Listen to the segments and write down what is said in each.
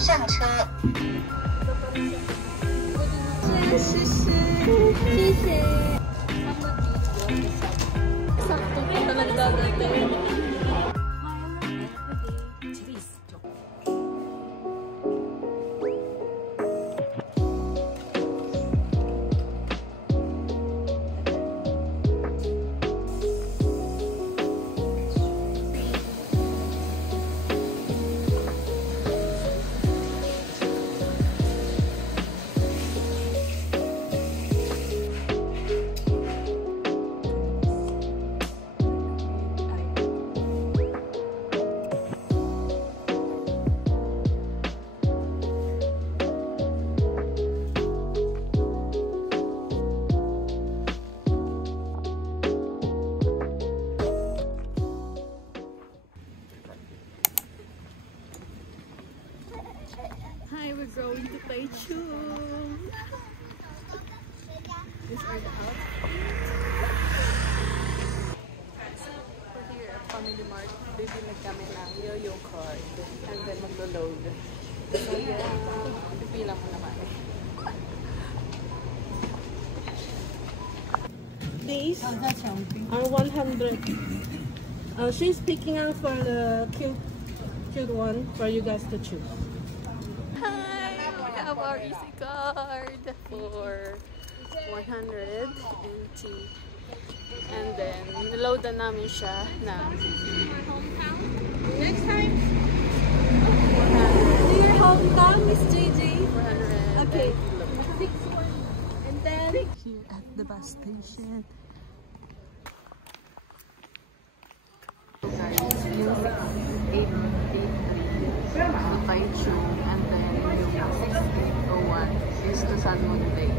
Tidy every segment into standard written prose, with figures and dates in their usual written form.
上车。谢谢，谢谢。sakto po na nagdadating. Hi, we're going to Taichung. These are the outfits. We're here at Family Mart. Bibili kami ng yo-yo card and then maglo-load. So yeah, pipila mo naman. These are 100. She's picking out for the cute one for you guys to choose. Hi, we have our easy card for 180. And then, niload na namin siya na next time. Your hometown, Miss JJ. 400. Okay. And then, here at the bus station. Yung 6883 to Taichung, and then yung 6801 is to San Moon Lake,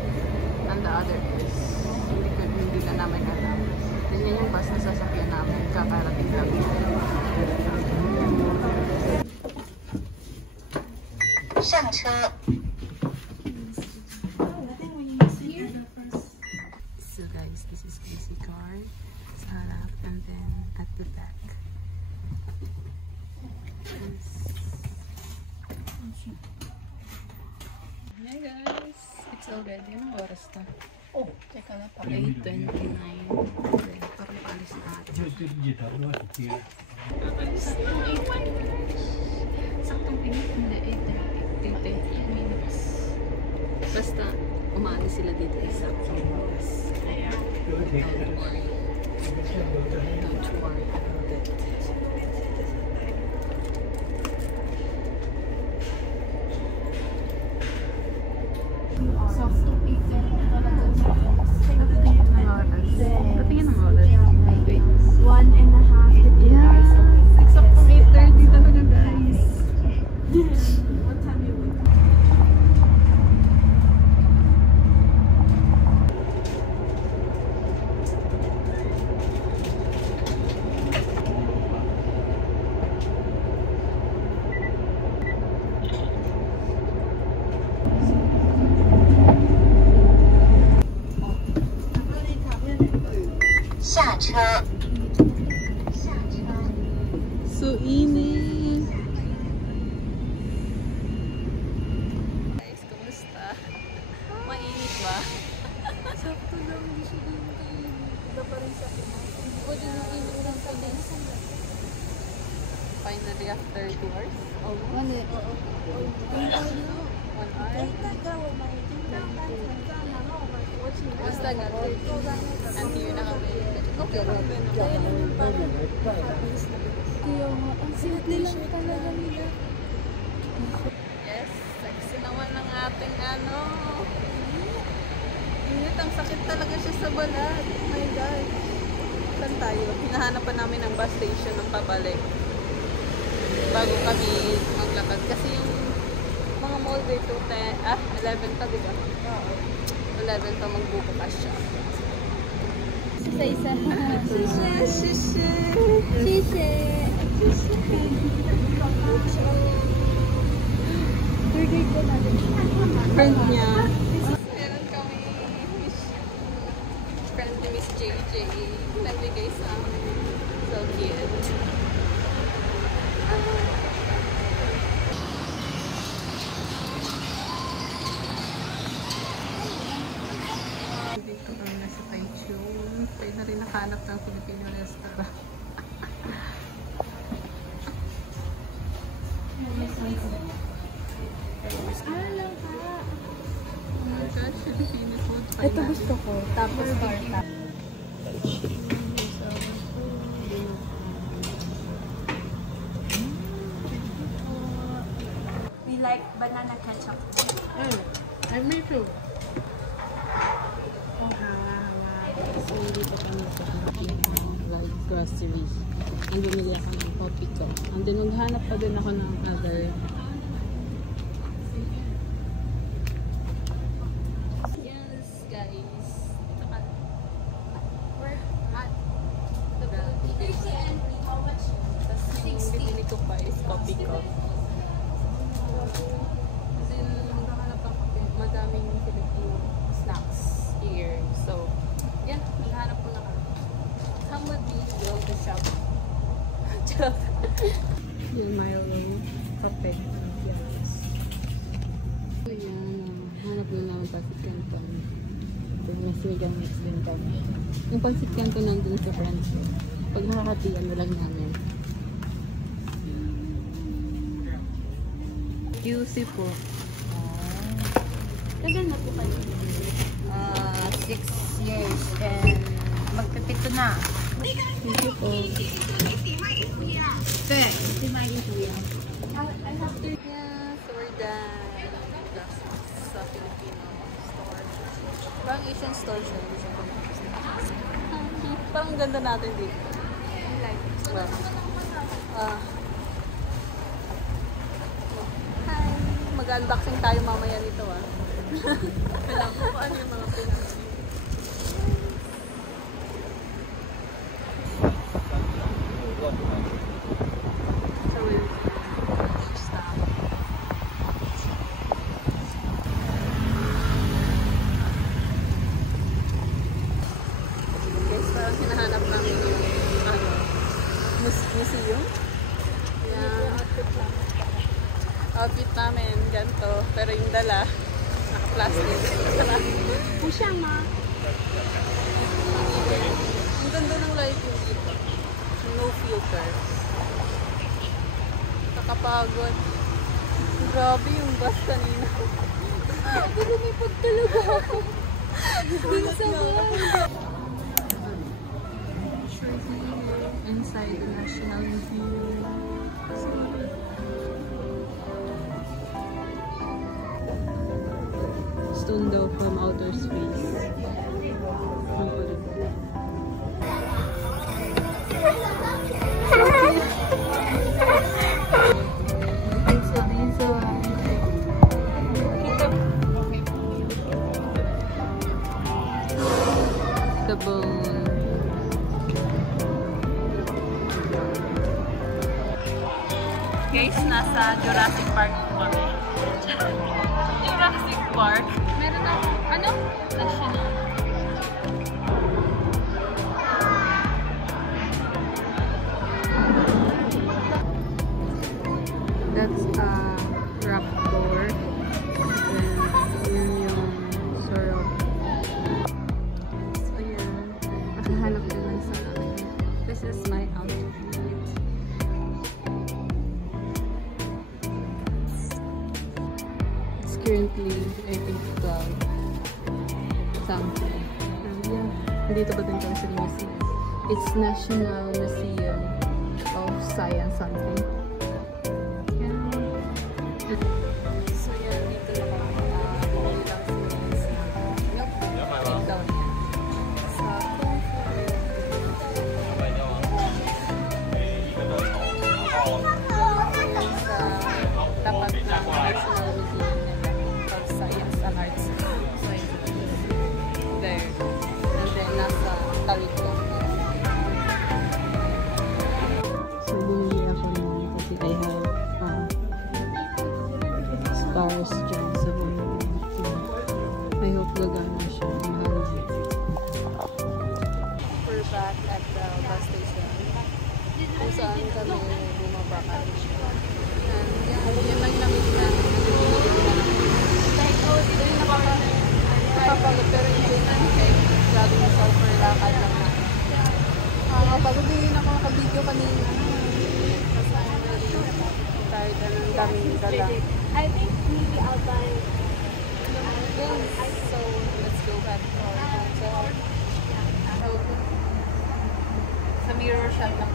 and the other is hindi na namin alam. Then yan yung bus na sasakyan namin, kakarating lang. So guys, this is easy card sa harap, and then at the back. Hi guys, it's already ang oras na. Oh, teka lang pa. 8:29. Parang paalis na ata. Saktong init, hindi 8:30 minutes. Basta umaalis sila dito saktong oras. Don't worry. Don't worry about it. So init. Guys, kumusta? Mainit ba? Sakto lang, hindi siya din kainin. Iba pa rin sa akin. Pwede nang inom lang sa din. Finally, after 2 hours? Oh, 1 hour. 1 hour? Basta nga. And here na kami. Okay. Ang simple lang talaga nila. Yes, sexy naman ng ating ano. Init, ang sakit talaga siya sa balat. Oh my God. Saan tayo? Hinahanap pa namin ang bus station ng pabalik. Bago kami maglakad. Kasi yung mga mall dito, 11 pa diba? 11 pa magbubukas siya. Isa-isa. Sisi. Friend niya. Meron kami friend ni Miss JJ. Nagbigay sa amin. So cute. na ketchup. I me too. So, dito kami sa like grocery. And bumili ako ng coffee ko. And then, maghanap pa din ako ng other. Yes, guys. We're at the Philippines. Tapos, yung bibili ko pa is coffee ko. Kasi, maghanap ako madaming Filipino snacks here. So, yan, maghanap ko na kami. Come with me, go to shop. Yung Milo, kape. Yes. So, yan. Hanap na naman Pancit Canton. Ito, mas mix din kami. Yung Pancit Canton nandun sa front. Pag nakakatiyan mo lang namin. QC po. Tagal na po kayo. 6 years and magpipito na. Thank you po. Si Maggie Kuya. Yeah, so we're done. Sa Filipino store. Parang Asian store siya. Parang ganda natin dito. Well, hi! Mag-unboxing tayo mamaya nito ah. Kailangan ko ano yung mga pinag hinahanap namin yung museum. Yeah. Outfit namin, ganito. Pero yung dala, naka-plastic. Pusha ma. Ang ganda ng lighting dito. No filter. Nakapagod. Grabe yung bus kanina. Lumipad talaga ako. Dito sa buwan. Inside the National Museum. Stone Dome from outer space. The bone. Guys, nasa Jurassic Park kami. Jurassic Park. Meron na, ano? National. That's a raptor. And yun yung sorok. So yan. Nakahanap naman sa akin. This is my outfit. Currently, I think something. Yeah. Dito ba din kami sa museum? It's National Museum of Science something. Yeah. So yan, dito na kami. Bumili lang si Miss na milk. Take down yan. Sa tapat ng National Museum of Science and Arts. So, there. And then, nasa talikod. So, bumili ako naman kasi I have stars dyan sa buhay. I hope gagana siya. Mahal. We're back at the bus station. Kung saan kami bumaba kami. And yun lang namin na nakapagod pero hindi na lagi na software lakad lang na nakapagod din ako nakabideo kanina kahit anong daming dala. I think maybe I'll buy. Yes, so let's go back to our hotel. So, sa mirror shot lang.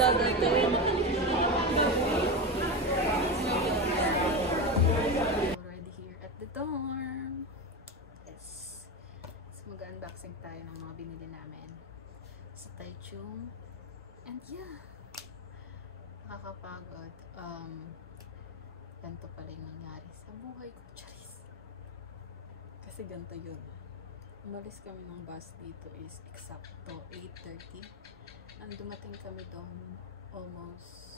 dadating. Already here at the dorm. Yes. So mag-unboxing tayo ng mga binili namin sa Taichung. And yeah, nakakapagod. Ganito pala yung nangyari sa buhay ko. Charis. Kasi ganito yun. Umalis kami ng bus dito is eksakto 8:30. And dumating kami doon almost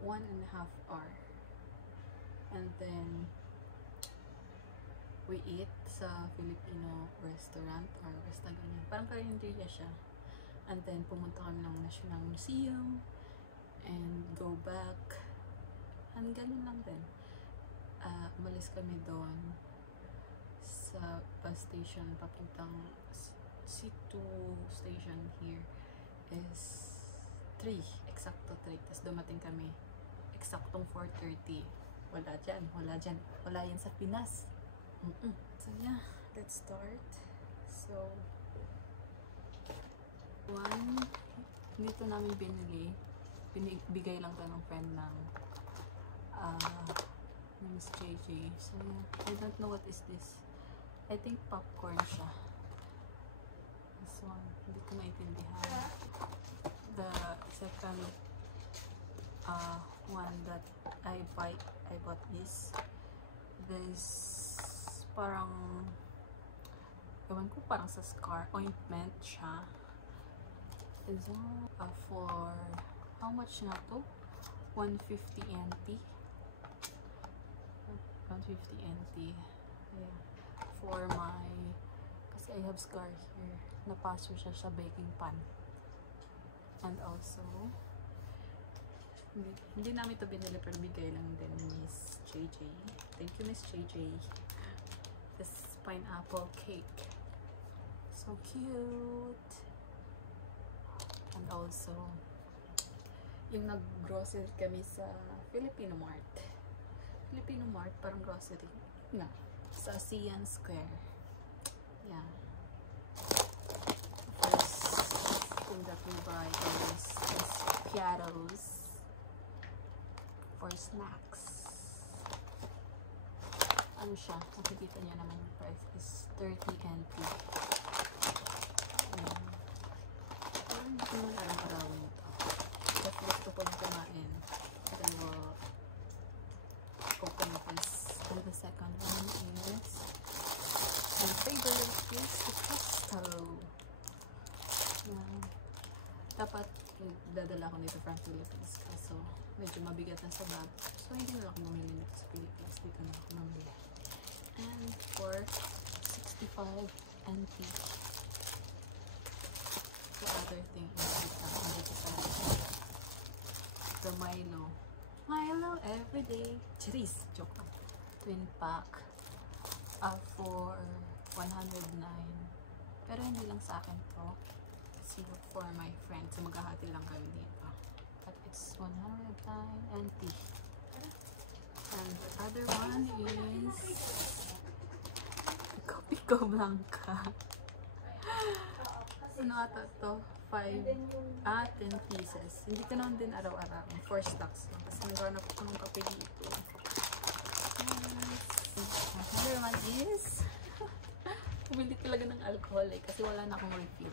1.5 hour. And then we eat sa Filipino restaurant or restaurant ganyan. Parang karinderya siya. And then pumunta kami ng National Museum and go back. And ganun lang din. Umalis kami doon sa bus station papuntang C2 station here is 3, eksakto 3. Tapos dumating kami eksaktong 4:30. Wala dyan. Wala yan sa Pinas. So yeah, let's start. So dito namin binili. Bigay lang to ng friend ng Miss JJ. So yeah, I don't know what is this. I think popcorn siya. This one, hindi ko maintindihan. The second one that I bought is this parang ewan ko, parang sa scar ointment siya. This one for how much na to? 150 NT. 150 NT. Yeah. For my, kasi I have scar here. Napaso siya sa baking pan. And also, hindi namin ito binili pero bigay lang din ni Miss JJ. Thank you, Miss JJ. This pineapple cake. So cute. And also, yung nag-grocery kami sa Filipino Mart. Filipino Mart, parang grocery na. Sa Sian Square. Yeah. First thing that we buy is piatos for snacks. Ano siya? Nakikita niyo naman yung price is 30 NT. Hindi ko naman alam-arawin ito. But gusto pong kumain. Then we'll open this. And the second one is my favorite is the pesto. Yeah. Dapat dadala ko nito from Philippines kaso medyo mabigat na sa bag. So hindi na ako mamili nito sa Philippines. Dito na ako mamili. And for 65 NT. The other thing is the Milo. Milo everyday. Charis! Joke lang. Twin pack. For 109. Pero hindi lang sa akin to. It's for my friends. So maghahati lang kami dito. But it's 109 NT. And the other one is Pico Blanca. Ano ata to? 10 pieces. Hindi ko naman din araw-araw. 4 stocks lang. Kasi naghanap ko ng kape dito. Another one is bumili talaga ng alcohol eh. Kasi wala na akong refill.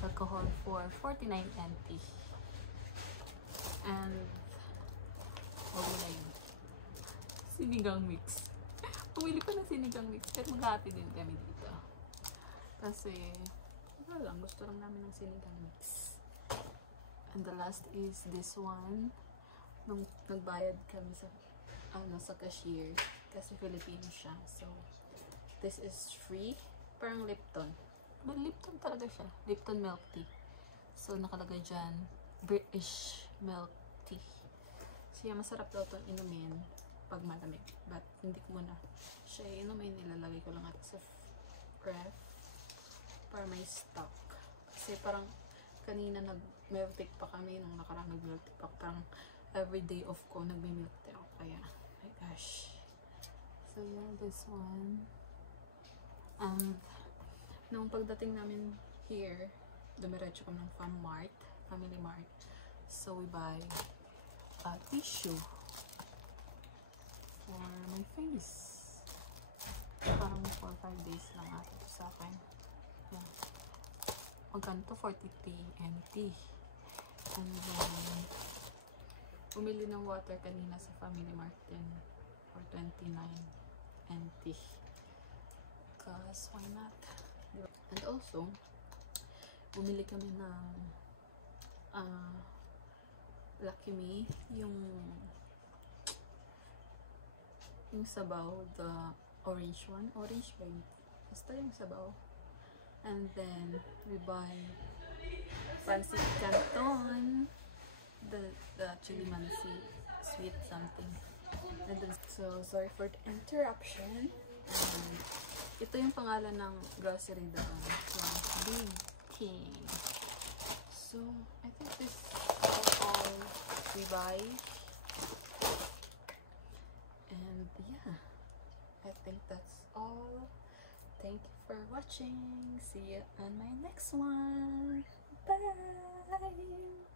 Alcohol for 49 NT. And wala yun. Sinigang mix. Pumili pa ng sinigang mix. Pero maghati din kami dito. Kasi wala lang, gusto lang namin ng sinigang mix. And the last is this one. Nung nagbayad kami sa sa cashier kasi Filipino siya. So this is free. Parang Lipton. But Lipton talaga siya. Lipton milk tea. So nakalagay dyan British milk tea. So yeah, masarap daw itong inumin pag malamig. But hindi ko muna siya inumin. Nilalagay ko lang at sa ref para may stock. Kasi parang kanina nag-milk tea pa kami. Nung nakarang nag-milk tea pa. Parang everyday off ko nagme-milk tea ako. Kaya, my gosh. So yeah, this one. And nung pagdating namin here dumiretso kami ng Family Mart. So we buy a tissue for my face. Parang 4 or 5 days lang ata ito sa akin. Yeah. Magkano to? 43 NT. And then, bumili ng water kanina sa Family Mart din for 29 NT. Because why not? And also, bumili kami ng Lucky Me, yung sabaw, the orange one. Orange ba yun? Basta yung sabaw. And then, we buy Pancit Canton, the chili mansi, sweet something. And then, so, sorry for the interruption. And, ito yung pangalan ng grocery doon. Big King. So, I think this is all we buy. And yeah, I think that's all. Thank you for watching. See you on my next one. Bye!